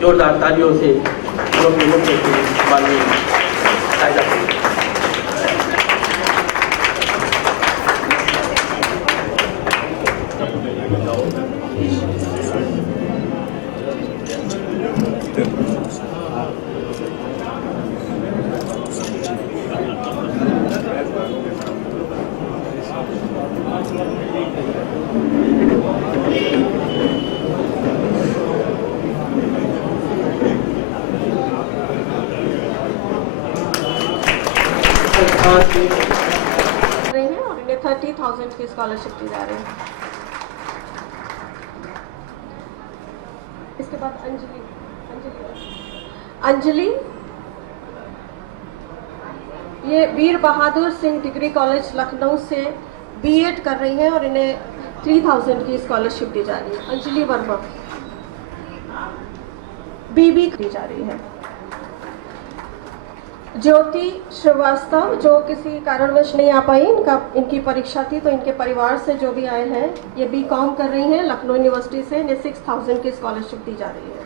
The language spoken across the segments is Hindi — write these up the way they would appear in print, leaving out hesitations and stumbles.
जोरदार तालियों से लोग मुख्य माननीय साहिदा को रहे हैं और इन्हें 30,000 की स्कॉलरशिप दी जा रही है। इसके बाद अंजलि ये वीर बहादुर सिंह डिग्री कॉलेज लखनऊ से बीएड कर रही हैं और इन्हें 3,000 की स्कॉलरशिप दी जा रही है। अंजलि वर्मा बीबी दी जा रही है। ज्योति श्रीवास्तव जो किसी कारणवश नहीं आ पाई, इनकी परीक्षा थी तो इनके परिवार से जो भी आए हैं ये बीकॉम कर रही हैं लखनऊ यूनिवर्सिटी से, इन्हें 6,000 की स्कॉलरशिप दी जा रही है।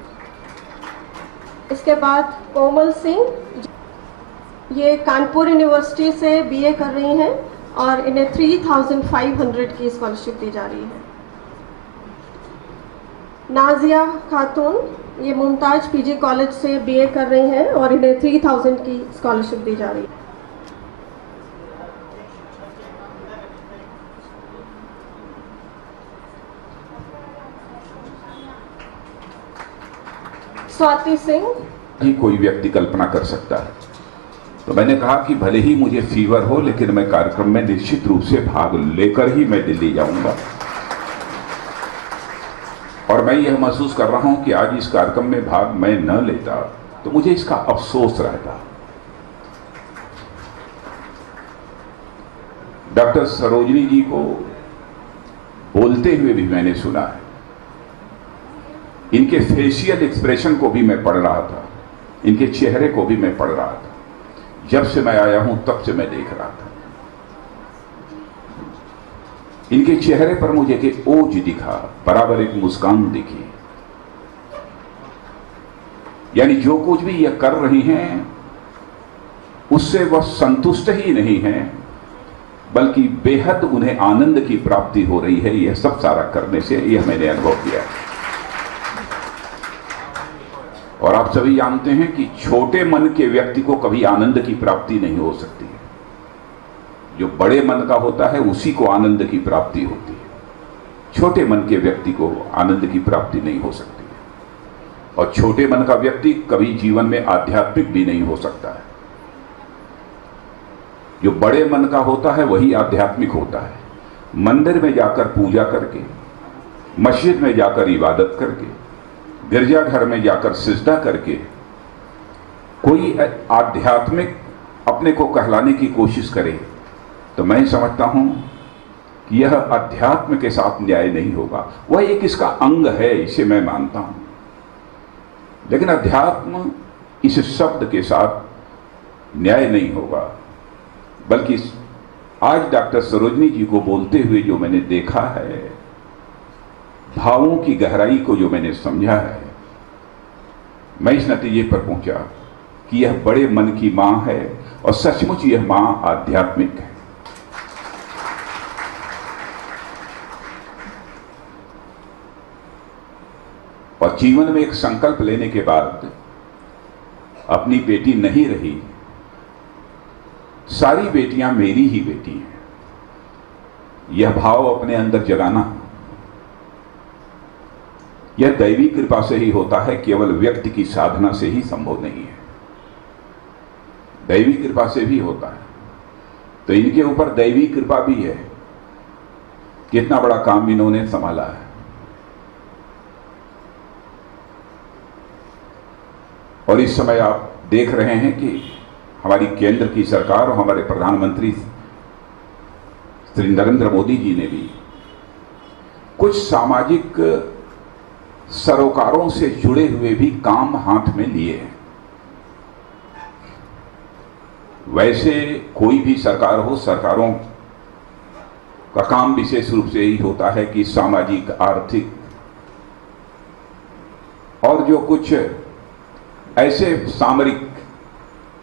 इसके बाद कोमल सिंह ये कानपुर यूनिवर्सिटी से बीए कर रही हैं और इन्हें 3,500 की स्कॉलरशिप दी जा रही है। नाजिया खातून ये मुमताज पीजी कॉलेज से बीए कर रही हैं और इन्हें 3,000 की स्कॉलरशिप दी जा रही है। स्वाति सिंह ही कोई व्यक्ति कल्पना कर सकता है, तो मैंने कहा कि भले ही मुझे फीवर हो लेकिन मैं कार्यक्रम में निश्चित रूप से भाग लेकर ही मैं दिल्ली जाऊंगा। और मैं यह महसूस कर रहा हूं कि आज इस कार्यक्रम में भाग मैं न लेता तो मुझे इसका अफसोस रहता। डॉक्टर सरोजनी जी को बोलते हुए भी मैंने सुना है, इनके फेशियल एक्सप्रेशन को भी मैं पढ़ रहा था, इनके चेहरे को भी मैं पढ़ रहा था। जब से मैं आया हूं तब से मैं देख रहा था, इनके चेहरे पर मुझे एक ओज दिखा, बराबर एक मुस्कान दिखी। यानी जो कुछ भी यह कर रही हैं उससे वह संतुष्ट ही नहीं है, बल्कि बेहद उन्हें आनंद की प्राप्ति हो रही है। यह सब सारा करने से यह मैंने अनुभव किया है। और आप सभी जानते हैं कि छोटे मन के व्यक्ति को कभी आनंद की प्राप्ति नहीं हो सकती है। जो बड़े मन का होता है उसी को आनंद की प्राप्ति होती है। छोटे मन के व्यक्ति को आनंद की प्राप्ति नहीं हो सकती है। और छोटे मन का व्यक्ति कभी जीवन में आध्यात्मिक भी नहीं हो सकता है। जो बड़े मन का होता है वही आध्यात्मिक होता है। मंदिर में जाकर पूजा करके, मस्जिद में जाकर इबादत करके, गिरजाघर में जाकर सिजदा करके कोई आध्यात्मिक अपने को कहलाने की कोशिश करे तो मैं समझता हूं कि यह अध्यात्म के साथ न्याय नहीं होगा। वह एक इसका अंग है, इसे मैं मानता हूं, लेकिन अध्यात्म इस शब्द के साथ न्याय नहीं होगा। बल्कि आज डॉक्टर सरोजनी जी को बोलते हुए जो मैंने देखा है, भावों की गहराई को जो मैंने समझा है, मैं इस नतीजे पर पहुंचा कि यह बड़े मन की मां है और सचमुच यह मां आध्यात्मिक है। और जीवन में एक संकल्प लेने के बाद अपनी बेटी नहीं रही, सारी बेटियां मेरी ही बेटी हैं, यह भाव अपने अंदर जगाना यह दैवी कृपा से ही होता है, केवल व्यक्ति की साधना से ही संभव नहीं है। दैवी कृपा से भी होता है। तो इनके ऊपर दैवी कृपा भी है। कितना बड़ा काम इन्होंने संभाला है। और इस समय आप देख रहे हैं कि हमारी केंद्र की सरकार और हमारे प्रधानमंत्री श्री नरेंद्र मोदी जी ने भी कुछ सामाजिक सरोकारों से जुड़े हुए भी काम हाथ में लिए हैं। वैसे कोई भी सरकार हो, सरकारों का काम विशेष रूप से यही होता है कि सामाजिक, आर्थिक और और जो कुछ ऐसे सामरिक,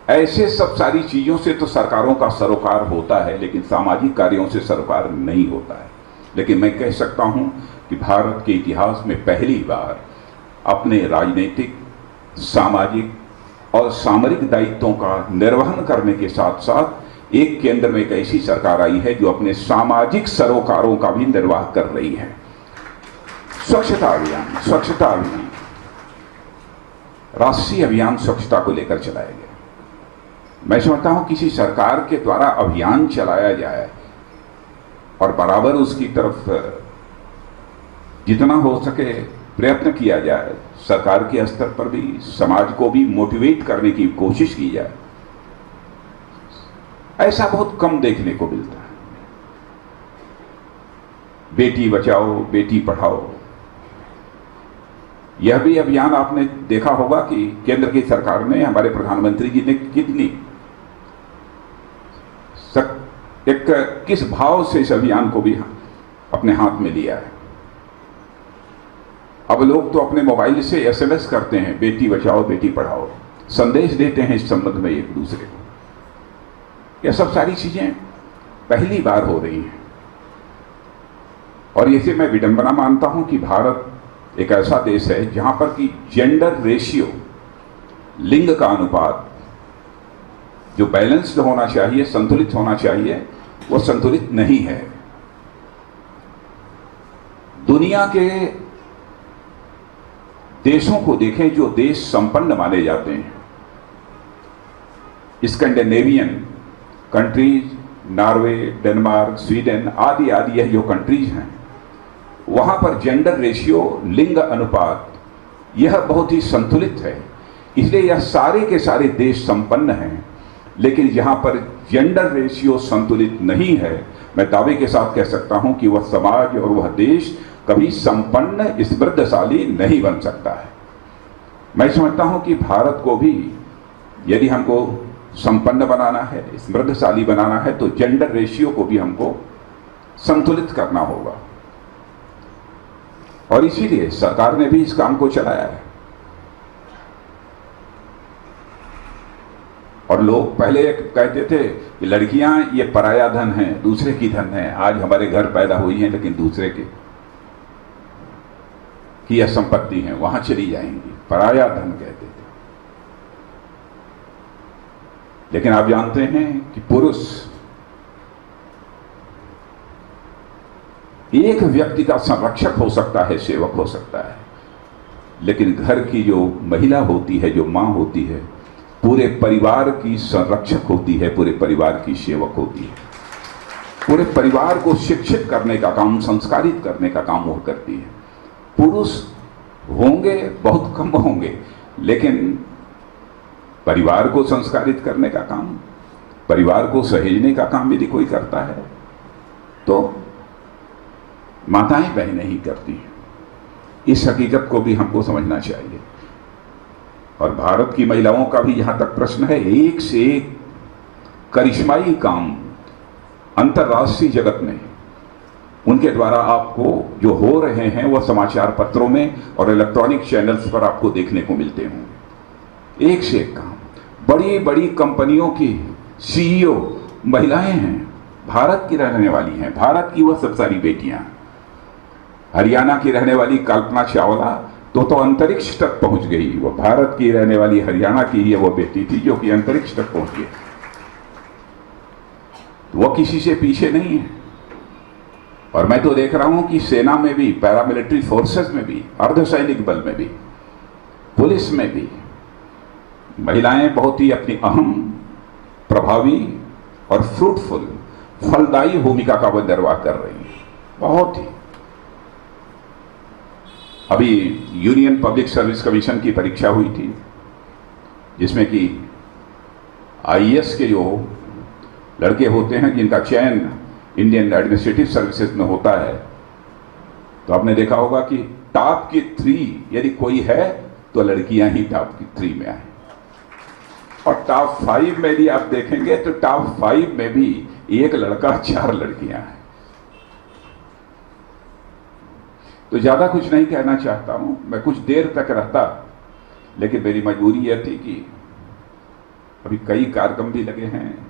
ऐसे सब सारी चीजों से तो सरकारों का सरोकार होता है, लेकिन सामाजिक कार्यों से सरोकार नहीं होता है। लेकिन मैं कह सकता हूं कि भारत के इतिहास में पहली बार अपने राजनीतिक, सामाजिक और सामरिक दायित्वों का निर्वहन करने के साथ साथ एक केंद्र में एक ऐसी सरकार आई है जो अपने सामाजिक सरोकारों का भी निर्वाह कर रही है। स्वच्छता अभियान राष्ट्रीय अभियान स्वच्छता को लेकर चलाया गया। मैं समझता हूं किसी सरकार के द्वारा अभियान चलाया जाए और बराबर उसकी तरफ जितना हो सके प्रयत्न किया जाए, सरकार के स्तर पर भी समाज को भी मोटिवेट करने की कोशिश की जाए, ऐसा बहुत कम देखने को मिलता है। बेटी बचाओ बेटी पढ़ाओ, यह भी अभियान आपने देखा होगा कि केंद्र की सरकार ने, हमारे प्रधानमंत्री जी ने कितनी किस भाव से इस अभियान को भी अपने हाथ में लिया है। अब लोग तो अपने मोबाइल से SMS करते हैं, बेटी बचाओ बेटी पढ़ाओ, संदेश देते हैं इस संबंध में एक दूसरे को। यह सब सारी चीजें पहली बार हो रही हैं और इसे मैं विडंबना मानता हूं कि भारत एक ऐसा देश है जहां पर कि जेंडर रेशियो, लिंग का अनुपात जो बैलेंस्ड होना चाहिए, संतुलित होना चाहिए, वो संतुलित नहीं है। दुनिया के देशों को देखें जो देश संपन्न माने जाते हैं, Scandinavian countries, Norway, Denmark, Sweden आदि आदि यह जो कंट्रीज हैं, वहां पर जेंडर रेशियो, लिंग अनुपात यह बहुत ही संतुलित है। इसलिए यह सारे के सारे देश संपन्न हैं। लेकिन जहां पर जेंडर रेशियो संतुलित नहीं है, मैं दावे के साथ कह सकता हूं कि वह समाज और वह देश कभी संपन्न समृद्धशाली नहीं बन सकता है। मैं समझता हूं कि भारत को भी यदि हमको संपन्न बनाना है, समृद्धशाली बनाना है, तो जेंडर रेशियो को भी हमको संतुलित करना होगा और इसीलिए सरकार ने भी इस काम को चलाया है। और लोग पहले कहते थे कि लड़कियां ये पराया धन है, दूसरे की धन है। आज हमारे घर पैदा हुई हैं लेकिन दूसरे की यह संपत्ति है, वहां चली जाएंगी, पराया धन कहते थे। लेकिन आप जानते हैं कि पुरुष एक व्यक्ति का संरक्षक हो सकता है, सेवक हो सकता है, लेकिन घर की जो महिला होती है, जो मां होती है, पूरे परिवार की संरक्षक होती है, पूरे परिवार की सेवक होती है। पूरे परिवार को शिक्षित करने का काम, संस्कारित करने का काम वो करती है। पुरुष होंगे, बहुत कम होंगे, लेकिन परिवार को संस्कारित करने का काम, परिवार को सहेजने का काम यदि कोई करता है तो माताएं बहनें ही करती हैं। इस हकीकत को भी हमको समझना चाहिए। और भारत की महिलाओं का भी जहां तक प्रश्न है, एक से एक करिश्माई काम अंतर्राष्ट्रीय जगत में उनके द्वारा आपको जो हो रहे हैं वह समाचार पत्रों में और इलेक्ट्रॉनिक चैनल्स पर आपको देखने को मिलते होंगे। एक से एक काम, बड़ी बड़ी कंपनियों की CEO महिलाएं हैं, भारत की रहने वाली हैं। भारत की वह सब सारी बेटियां, हरियाणा की रहने वाली कल्पना चावला तो अंतरिक्ष तक पहुंच गई। वो भारत की रहने वाली हरियाणा की ही वो बेटी थी जो कि अंतरिक्ष तक पहुंच गई। वो किसी से पीछे नहीं है। और मैं तो देख रहा हूं कि सेना में भी, पैरामिलिट्री फोर्सेस में भी, अर्धसैनिक बल में भी, पुलिस में भी महिलाएं बहुत ही अपनी अहम, प्रभावी और फ्रूटफुल, फलदायी भूमिका का वो निर्वाह कर रही है। बहुत ही अभी यूनियन पब्लिक सर्विस कमीशन की परीक्षा हुई थी, जिसमें कि IAS के जो लड़के होते हैं जिनका चयन इंडियन एडमिनिस्ट्रेटिव सर्विसेज में होता है, तो आपने देखा होगा कि टॉप की 3 यदि कोई है तो लड़कियां ही टॉप की 3 में आए। और टॉप 5 में भी आप देखेंगे तो टॉप 5 में भी 1 लड़का 4 लड़कियां हैं। तो ज्यादा कुछ नहीं कहना चाहता हूं, मैं कुछ देर तक रहता लेकिन मेरी मजबूरी यह थी कि अभी कई कार्यक्रम भी लगे हैं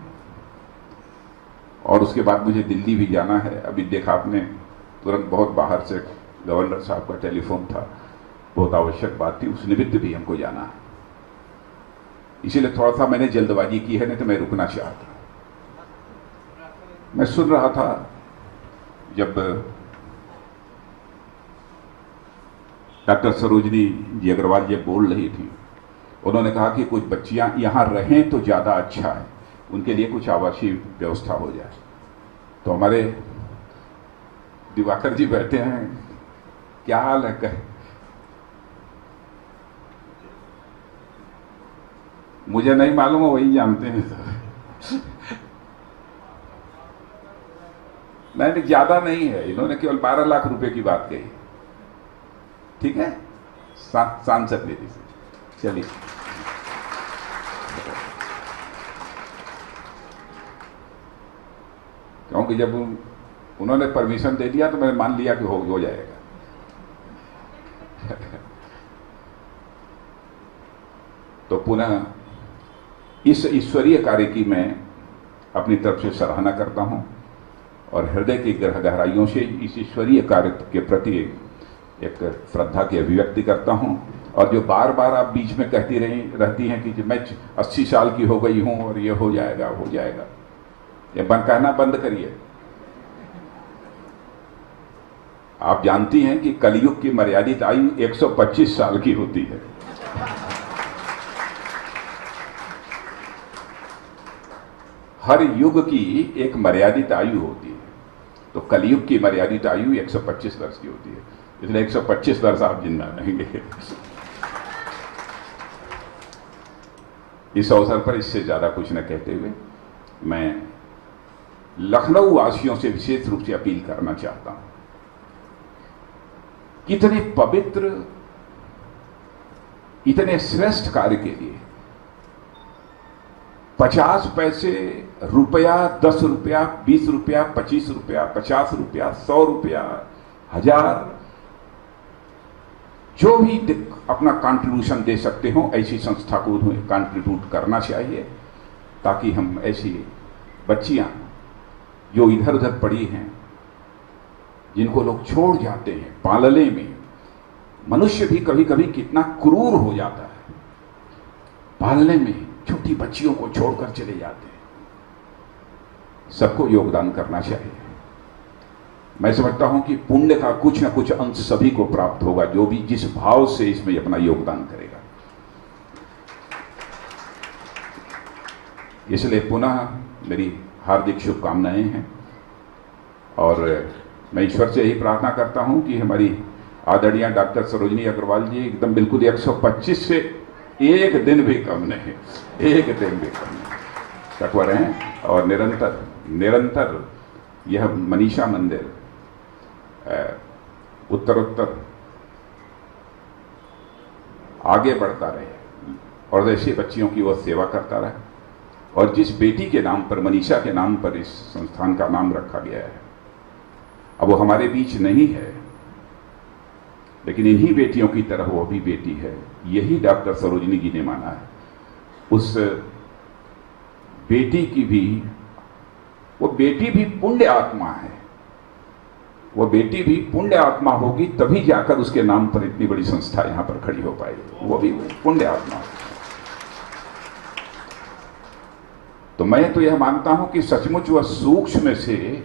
और उसके बाद मुझे दिल्ली भी जाना है। अभी देखा आपने तुरंत बहुत बाहर से गवर्नर साहब का टेलीफोन था, बहुत आवश्यक बात थी, उस निमित्त भी हमको जाना है। इसीलिए थोड़ा सा मैंने जल्दबाजी की है, नहीं तो मैं रुकना चाहता। मैं सुन रहा था जब डॉक्टर सरोजनी जी अग्रवाल जी बोल रही थी, उन्होंने कहा कि कुछ बच्चियां यहां रहें तो ज्यादा अच्छा है, उनके लिए कुछ आवासीय व्यवस्था हो जाए। तो हमारे दिवाकर जी बैठे हैं, क्या हाल है कह, मुझे नहीं मालूम है, वही जानते हैं। नहीं, ज्यादा नहीं है, इन्होंने केवल 12 लाख रुपए की बात कही। ठीक है, सांसद निधि से। चलिए, क्योंकि जब उन्होंने परमिशन दे दिया तो मैंने मान लिया कि हो जाएगा। तो पुनः इस ईश्वरीय कार्य की मैं अपनी तरफ से सराहना करता हूं और हृदय की गहराइयों से इस ईश्वरीय कार्य के प्रति एक श्रद्धा की अभिव्यक्ति करता हूं। और जो बार बार आप बीच में कहती रहती हैं कि मैं 80 साल की हो गई हूं और ये हो जाएगा, ये कहना बंद करिए। आप जानती हैं कि कलयुग की मर्यादित आयु 125 साल की होती है। हर युग की एक मर्यादित आयु होती है, तो कलयुग की मर्यादित आयु 125 वर्ष की होती है, इसलिए 125 वर्ष आप जिंदा रहेंगे। इस अवसर पर इससे ज्यादा कुछ न कहते हुए मैं लखनऊ वासियों से विशेष रूप से अपील करना चाहता हूं, कितने पवित्र, इतने श्रेष्ठ कार्य के लिए 50 पैसे, रुपया, 10 रुपया, 20 रुपया, 25 रुपया, 50 रुपया, 100 रुपया, 1000, जो भी अपना कंट्रीब्यूशन दे सकते हो, ऐसी संस्था को उन्हें कंट्रीब्यूट करना चाहिए, ताकि हम ऐसी बच्चियां जो इधर उधर पड़ी हैं, जिनको लोग छोड़ जाते हैं पालने में। मनुष्य भी कभी कभी कितना क्रूर हो जाता है, पालने में छोटी बच्चियों को छोड़कर चले जाते हैं। सबको योगदान करना चाहिए। मैं समझता हूं कि पुण्य का कुछ न कुछ अंश सभी को प्राप्त होगा, जो भी जिस भाव से इसमें अपना योगदान करेगा। इसलिए पुनः मेरी हार्दिक शुभकामनाएं हैं और मैं ईश्वर से यही प्रार्थना करता हूं कि हमारी आदरणीय डॉक्टर सरोजनी अग्रवाल जी एकदम बिल्कुल 125 से एक दिन भी कम नहीं, एक दिन भी कम नहीं तक रहें और निरंतर यह मनीषा मंदिर उत्तरोत्तर आगे बढ़ता रहे और ऐसी बच्चियों की वह सेवा करता रहे। और जिस बेटी के नाम पर, मनीषा के नाम पर इस संस्थान का नाम रखा गया है, अब वो हमारे बीच नहीं है, लेकिन इन्हीं बेटियों की तरह वो भी बेटी है। यही डॉक्टर सरोजनी जी ने माना है। उस बेटी की भी, वो बेटी भी पुण्य आत्मा है, वो बेटी भी पुण्य आत्मा होगी, तभी जाकर उसके नाम पर इतनी बड़ी संस्था यहां पर खड़ी हो पाएगी। वो भी पुण्य आत्मा है। तो मैं तो यह मानता हूं कि सचमुच वह सूक्ष्म से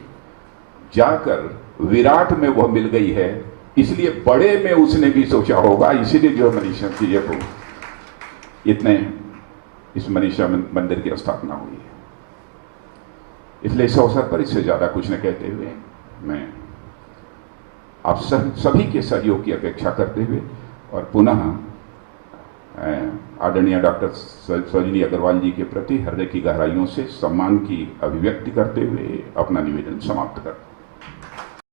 जाकर विराट में वह मिल गई है, इसलिए बड़े में उसने भी सोचा होगा, इसीलिए जो मनीषा की को इतने इस मनीषा मंदिर की स्थापना हुई है। इसलिए इस अवसर पर इससे ज्यादा कुछ न कहते हुए मैं आप सभी के सहयोग की अपेक्षा करते हुए और पुनः आदरणीय डॉक्टर सरोजनी अग्रवाल जी के प्रति हृदय की गहराइयों से सम्मान की अभिव्यक्ति करते हुए अपना निवेदन समाप्त करता हूं।